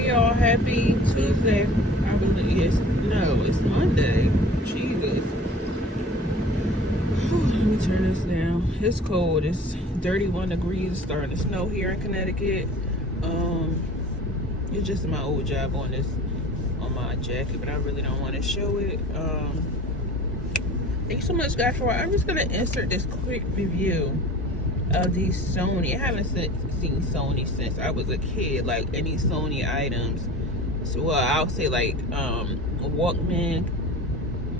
Hey y'all, happy Tuesday. I believe it's Monday. Jesus. Let me turn this down. It's cold. It's 31 degrees. It's starting to snow here in Connecticut. It's just my old job on my jacket, but I really don't want to show it. Thank you so much, guys, for watching. I'm just gonna insert this quick review of these Sony. I haven't seen Sony since I was a kid, like any Sony items. So, well, I'll say like Walkman,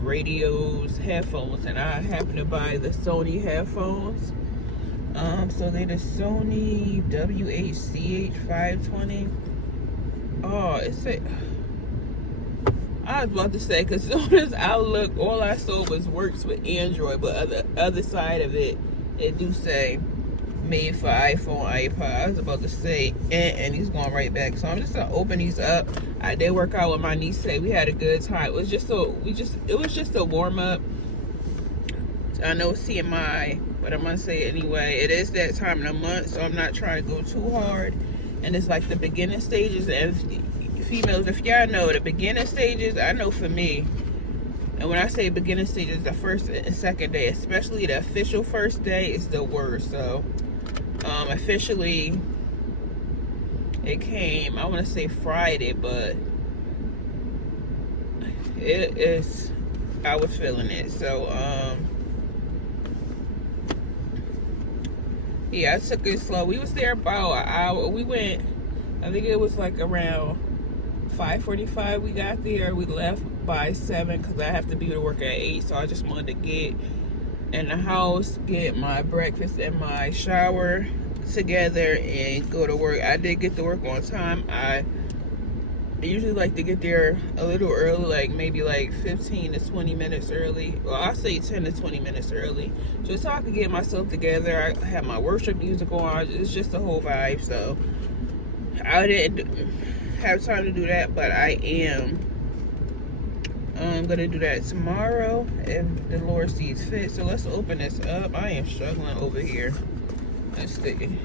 radios, headphones, and I happen to buy the Sony headphones. So they're the Sony WHCH520. Oh, I was about to say, because as soon as I looked, all I saw was works with Android, but other side of it, it do say made for iPhone, iPod. I was about to say, and he's going right back. So I'm just gonna open these up. I did work out with my niece today. We had a good time. It was just a warm up. I know it's TMI, but I'm gonna say it anyway. It is that time of the month, so I'm not trying to go too hard. And it's like the beginning stages. And females, if y'all know the beginning stages, I know for me. And when I say beginning stages, the first and second day, especially the official first day, is the worst. So, officially, it came, I want to say Friday, but I was feeling it. So, yeah, I took it slow. We was there about an hour. We went, I think it was like around 5:45 we got there. We left by 7 because I have to be to work at 8. So I just wanted to get in the house, get my breakfast and my shower together, and go to work. I did get to work on time. I usually like to get there a little early, like maybe like 15 to 20 minutes early. Well, I'll say 10 to 20 minutes early, just so I can get myself together. I have my worship music on. It's just a whole vibe. So I didn't have time to do that, but I am gonna do that tomorrow if the Lord sees fit. So let's open this up. I am struggling over here. Let's see.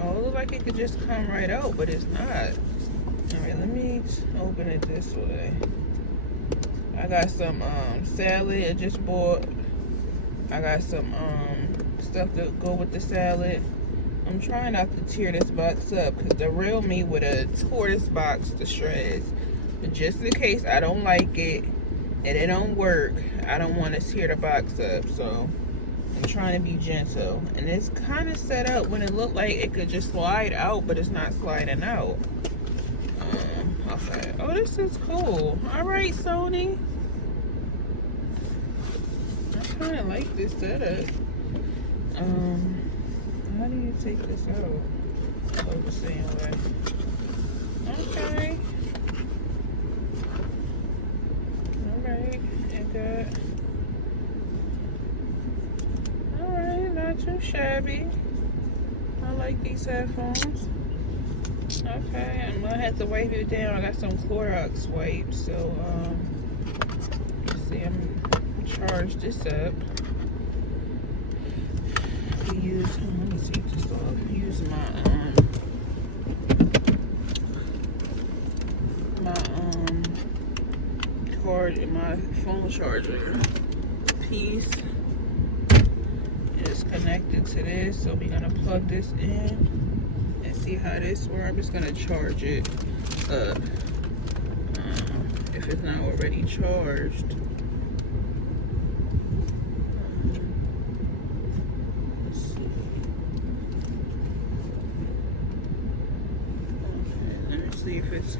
Oh, it looks like it could just come right out, but it's not. Alright, let me open it this way. I got some salad I just bought. I got some stuff to go with the salad. I'm trying not to tear this box up because the real me would have tore this box to shreds. But just in case I don't like it and it don't work, I don't want to tear the box up. So I'm trying to be gentle. And it's kind of set up when it looked like it could just slide out, but it's not sliding out. Okay. Oh, this is cool. All right, Sony. I kind of like this setup. How do you take this out? Oh, the same way. Okay. Alright, and that. Alright, not too shabby. I like these headphones. Okay, I'm gonna have to wipe it down. I got some Clorox wipes, so let's see, I'm gonna charge this up. Let me take this off. Use my card in my phone charger piece. It's connected to this, so we're gonna plug this in and see how this works. I'm just gonna charge it up if it's not already charged. See if it's,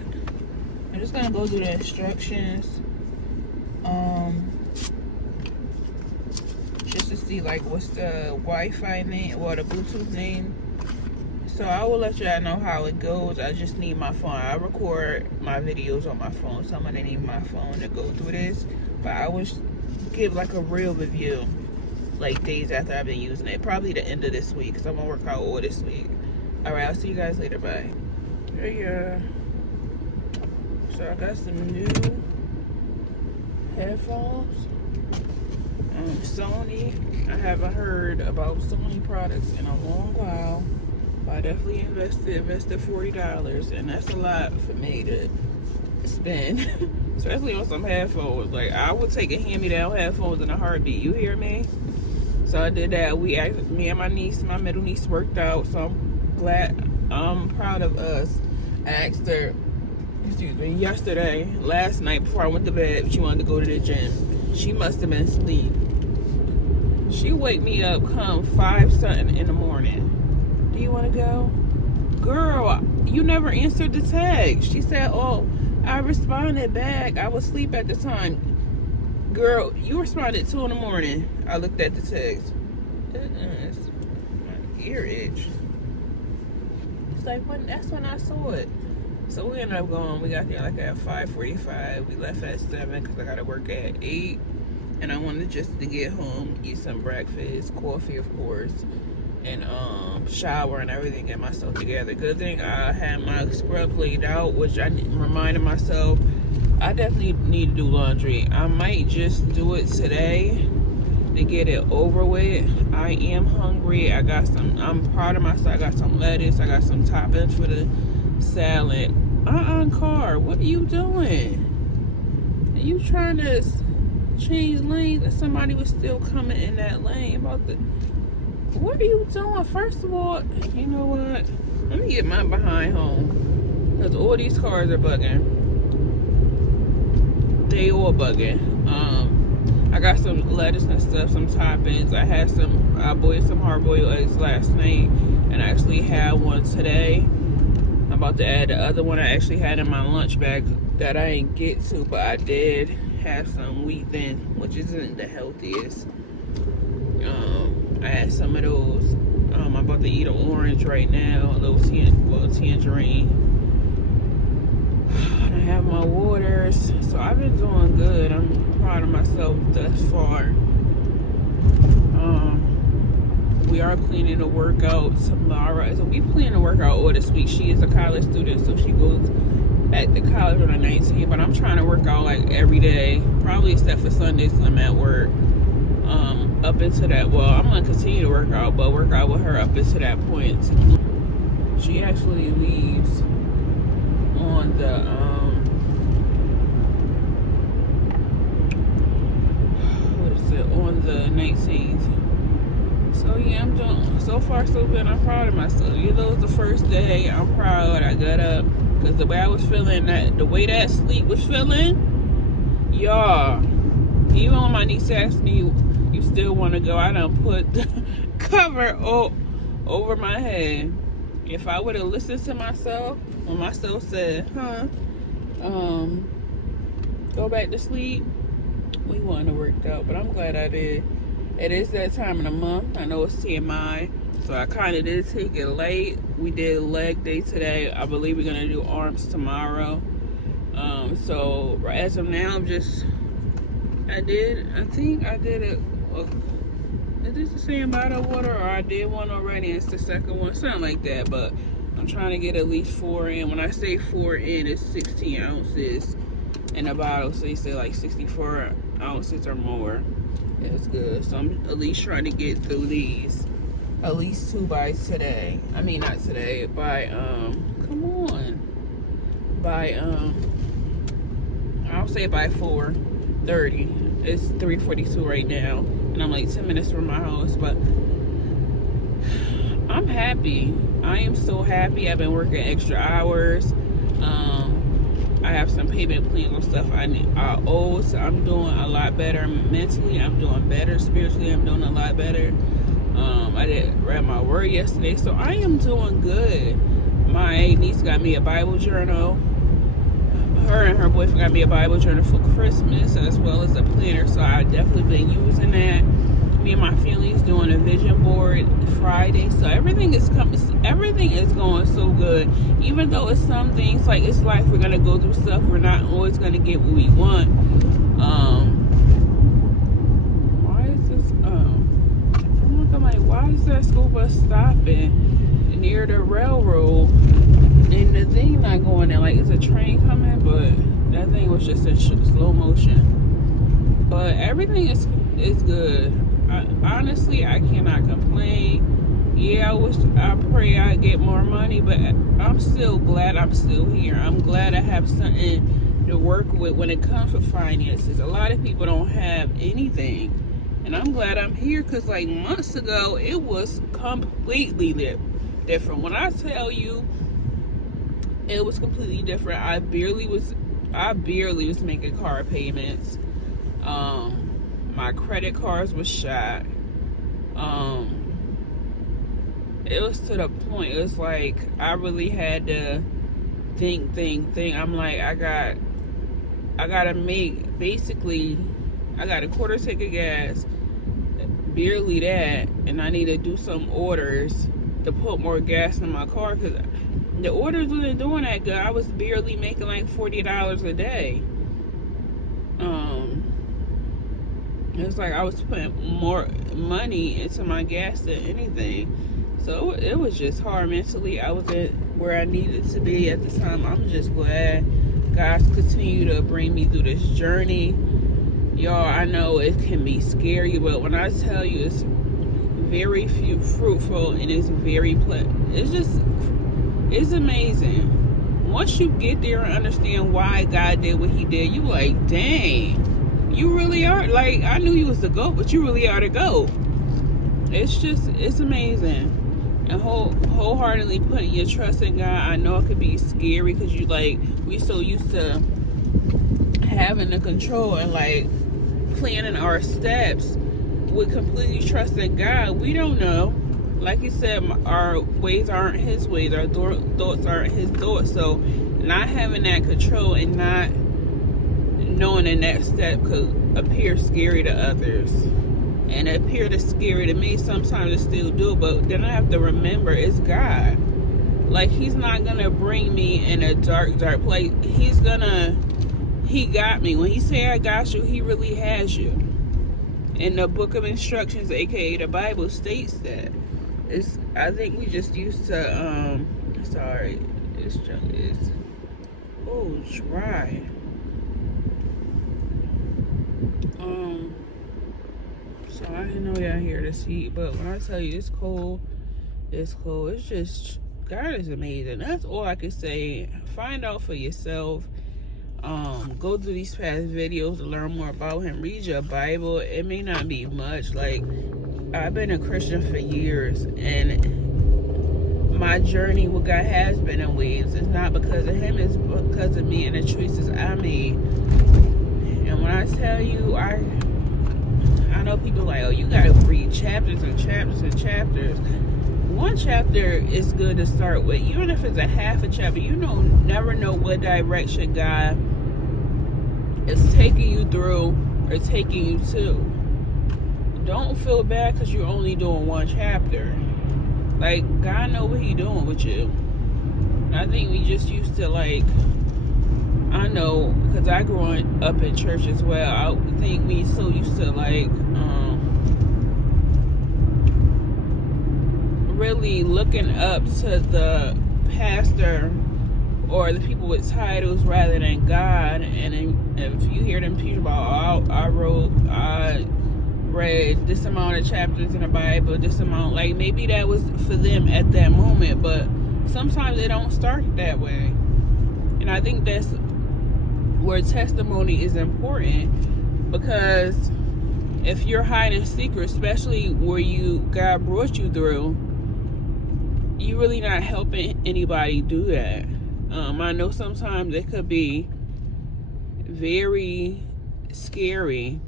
I'm just gonna go through the instructions just to see like what's the Wi-Fi name or the Bluetooth name. So I will let y'all know how it goes. I just need my phone. I record my videos on my phone, so I'm gonna need my phone to go through this, but I will give like a real review like days after I've been using it, probably the end of this week, because I'm gonna work out all this week. All right, I'll see you guys later. Bye. Yeah. So I got some new headphones. Sony. I haven't heard about Sony products in a long while. I definitely invested $40, and that's a lot for me to spend, especially on some headphones. Like, I would take a hand-me-down headphones in a heartbeat. You hear me? So I did that. Me and my niece, my middle niece, worked out. So I'm glad. I'm proud of us. I asked her, last night before I went to bed, if she wanted to go to the gym. She must have been asleep. She wake me up come 5 something in the morning. Do you want to go? Girl, you never answered the text. She said, oh, I responded back. I was asleep at the time. Girl, you responded 2 in the morning. I looked at the text. My ear itch. It's like, that's when I saw it. So we ended up going. We got there like at 5:45. We left at 7 because I got to work at 8. And I wanted just to get home, eat some breakfast, coffee, of course, and shower and everything, get myself together. Good thing I had my scrubs laid out, which I reminded myself I definitely need to do laundry. I might just do it today to get it over with. I am hungry. I'm proud of myself. I got some lettuce. I got some toppings for the salad. Car, what are you doing? Are you trying to change lanes and somebody was still coming in that lane? What are you doing? First of all, you know what? Let me get my behind home, because all these cars are bugging. They all bugging. I got some lettuce and stuff, some toppings. I boiled some hard-boiled eggs last night, and I actually had one today. I'm about to add the other one I actually had in my lunch bag that I didn't get to, but I did have some wheat thin, which isn't the healthiest. I had some of those. I'm about to eat an orange right now, a little tangerine. And I have my waters. So I've been doing good. I'm proud of myself thus far. We are planning to work out tomorrow. So we plan to work out all this week. She is a college student, so she goes back to college on the 19th. But I'm trying to work out like every day, probably except for Sundays when I'm at work. Up into that, well, I'm gonna continue to work out, but work out with her up into that point. She actually leaves on the on the 19th. So yeah, I'm doing, so far so good. I'm proud of myself. You know, it was the first day. I'm proud. I got up because the way I was feeling, the way that sleep was feeling, y'all. Even when my niece asked me, you still want to go, I done put the cover over my head. If I would have listened to myself, when myself said, go back to sleep, we wouldn't have worked out. But I'm glad I did. It is that time of the month. I know it's TMI, so I kind of did take it late. We did leg day today. I believe we're going to do arms tomorrow. So as of now, I think I did it. Is this the same bottle of water, or I did one already and it's the second one? Something like that, but I'm trying to get at least 4 in. When I say 4 in, it's 16 ounces in a bottle, so you say like 64 ounces or more. That's good. So I'm at least trying to get through these. At least 2 by today. I mean, not today, by, come on. By, I'll say by 4:30. It's 3:42 right now, and I'm like 10 minutes from my house, but I'm happy. I am so happy. I've been working extra hours. I have some payment plans on stuff I owe, so I'm doing a lot better mentally. I'm doing better spiritually. I'm doing a lot better. I read my word yesterday, so I am doing good. My niece got me a Bible journal. Her and her boyfriend got me a Bible journal for Christmas, as well as a planner, so I've definitely been using that. Me and my family's doing a vision board Friday, so everything is going so good. Even though it's some things, like it's life, we're gonna go through stuff, we're not always gonna get what we want. Why is that school bus stopping near the railroad and the thing not going there? Like, it's a train coming, but that thing was just in slow motion. But everything is good. Honestly, I cannot complain. Yeah, I pray I get more money, but I'm still glad I'm still here. I'm glad I have something to work with when it comes to finances. A lot of people don't have anything, and I'm glad I'm here because like months ago it was completely different. When I tell you it was completely different, I barely was making car payments. My credit cards was shot. It was to the point, it was like I really had to think. I'm like, I gotta make, basically I got a quarter tank of gas, barely that, and I need to do some orders to put more gas in my car because the orders wasn't doing that good. I was barely making like $40 a day. It's like I was putting more money into my gas than anything. So it was just hard mentally. I was at where I needed to be at the time. I'm just glad God's continued to bring me through this journey. Y'all, I know it can be scary, but when I tell you it's very fruitful and it's very it's amazing. Once you get there and understand why God did what he did, you like, dang, you really are, like, I knew you was the GOAT, but you really are the GOAT. It's amazing. And wholeheartedly putting your trust in God. I know it could be scary because we so used to having the control and like planning our steps with completely trusting God. We don't know. Like he said, our ways aren't his ways, our thoughts aren't his thoughts. So not having that control and not knowing the next step could appear scary to others. And it appeared scary to me. Sometimes I still do, but then I have to remember it's God. Like, he's not gonna bring me in a dark place. He got me. When he say I got you, he really has you. In the book of instructions, aka the Bible, states that. I think we just used to sorry, this junk is dry. So I didn't know y'all hear this heat, but when I tell you it's cold, it's cold. It's just, God is amazing. That's all I can say. Find out for yourself. Go through these past videos to learn more about him. Read your Bible. It may not be much. Like, I've been a Christian for years, and my journey with God has been in waves. It's not because of him, it's because of me and the choices I made. And when I tell you, I know people like, oh, you gotta read chapters and chapters and chapters. One chapter is good to start with. Even if it's a half a chapter, you never know what direction God is taking you through or taking you to. Don't feel bad because you're only doing one chapter. Like, God know what he doing with you. I think we just used to, like, I know, because I grew up in church as well. I think we so used to, like, really looking up to the pastor or the people with titles rather than God. And if you hear them teach about, I read this amount of chapters in the Bible, this amount, like, maybe that was for them at that moment, but sometimes they don't start that way. And I think that's where testimony is important, because if you're hiding secrets, especially where God brought you through, you really not helping anybody do that. I know sometimes it could be very scary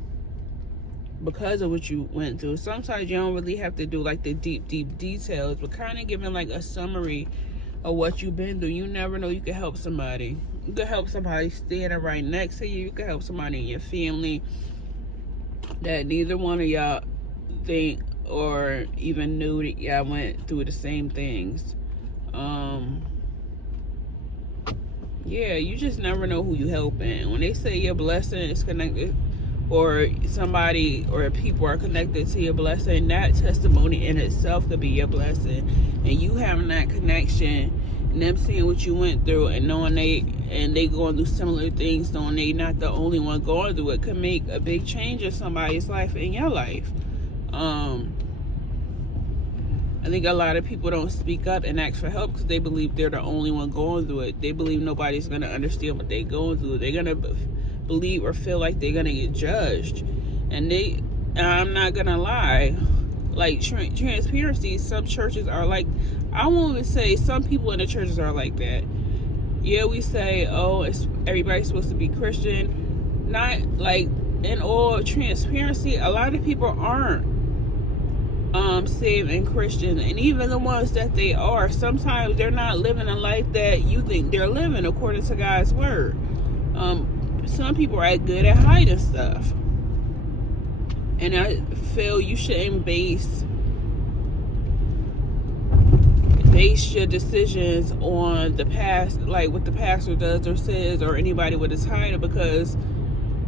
because of what you went through. Sometimes you don't really have to do like the deep details, but kind of giving like a summary of what you've been through. You never know, you can help somebody. You can help somebody standing right next to you. You can help somebody in your family that neither one of y'all think or even knew that y'all went through the same things. Yeah, you just never know who you helping. When they say your blessing is connected, or somebody or people are connected to your blessing, that testimony in itself could be your blessing. And you having that connection and them seeing what you went through and knowing they going through similar things, knowing they not the only one going through it, could make a big change in somebody's life, in your life. I think a lot of people don't speak up and ask for help because they believe they're the only one going through it. They believe nobody's going to understand what they're going through. They're going to believe or feel like they're going to get judged. And I'm not going to lie, like transparency, some churches are like, I won't even say some people in the churches are like that. Yeah, we say, oh, everybody's supposed to be Christian. Not like, in all transparency, a lot of people aren't saved and Christian, and even the ones that they are, sometimes they're not living a life that you think they're living according to God's word. Some people are good at hiding stuff, and I feel you shouldn't base your decisions on the past, like what the pastor does or says, or anybody with his title, because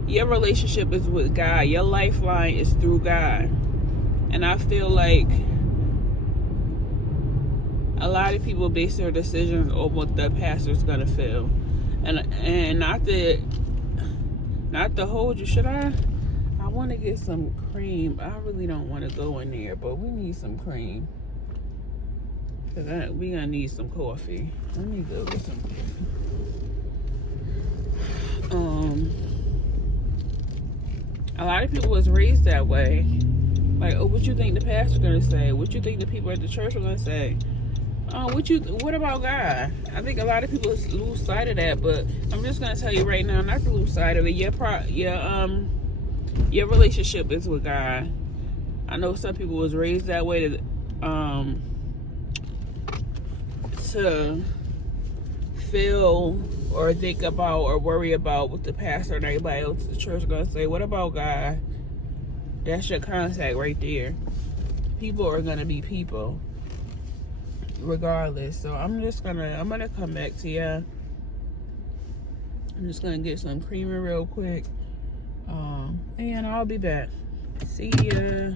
your relationship is with God. Your lifeline is through God. And I feel like a lot of people base their decisions on what the pastor's gonna feel. And not to hold you, should I want to get some cream. I really don't want to go in there, but we need some cream. Cause we gonna need some coffee. Let me go get some coffee. A lot of people was raised that way. Like, oh, what you think the pastor's gonna say? What you think the people at the church are gonna say? What about God? I think a lot of people lose sight of that, but I'm just gonna tell you right now, not to lose sight of it. Your relationship is with God. I know some people was raised that way to feel or think about or worry about what the pastor and everybody else at the church are gonna say. What about God? That's your contact right there. People are gonna be people, regardless. So I'm gonna come back to ya. I'm just gonna get some creamer real quick, and I'll be back. See ya.